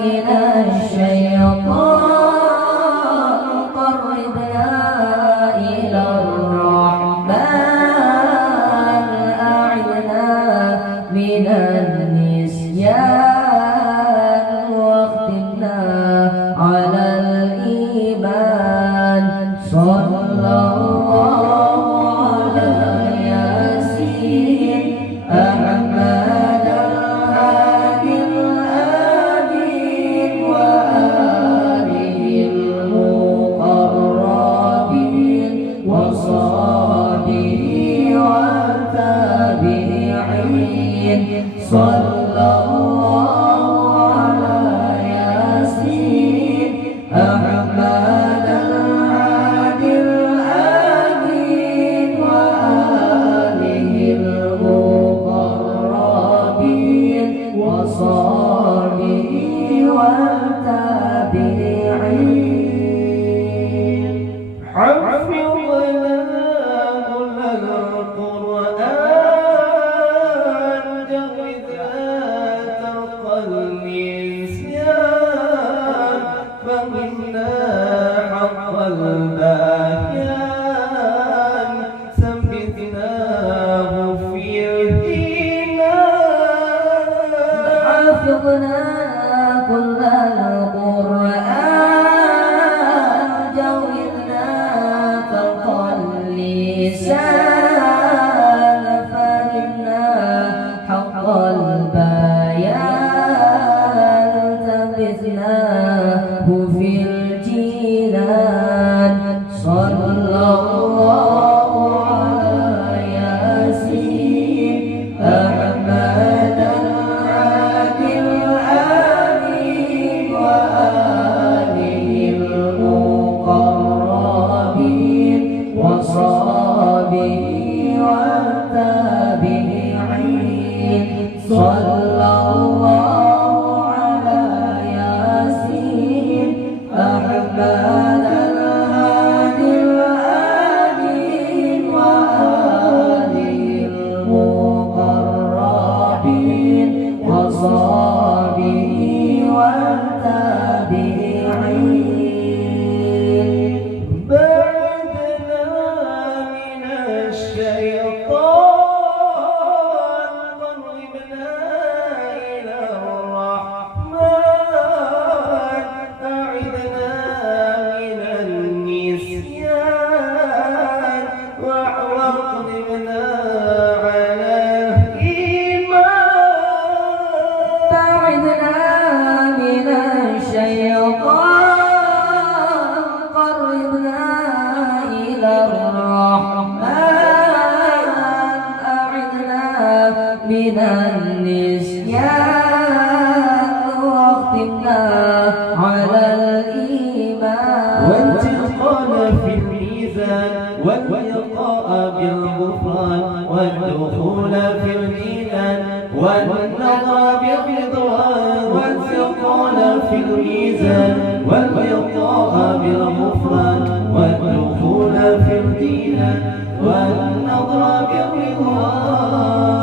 من الشيطان قربنا إلى الرحمن أعذنا من النسيان واختمنا على الإيمان صلى الله على ياسين أحمد الهادي الأمين وآله المقربين وصحبه والتابعين صلى الله على ياسين أحمد الهادي الأمين وآله المقربين وصحبه والتابعين. حفظنا كل القرآن جوزنا ترقى النسيان فمنا حق البيان ثبتناه في الإيمان. حفظنا كل القرآن جوزنا ترقى اللسان فهمنا حق البيان ثبتناه في الجنان صلى الله على ياسين أحمد الهادي الأمين وآله المقربين وصحبه والتابعين صلى الله على ياسين أحمد الهادي الأمين وآله المقربين وصحبه والتابعين. بعدنا من الشيطان قربنا إلى الرحمن أعذنا من النسيان واقلبنا على الإيمان. بعدنا من الشيطان قربنا إلى الرحمن أعذنا من النسيان واختمنا على الإيمان. والانتقال في الميزان واللقاء بالغفران والدخول في الجنان والنظر بالرضوان. والانتقال في الميزان واللقاء بالغفران والدخول في الجنان والنظر بالرضوان.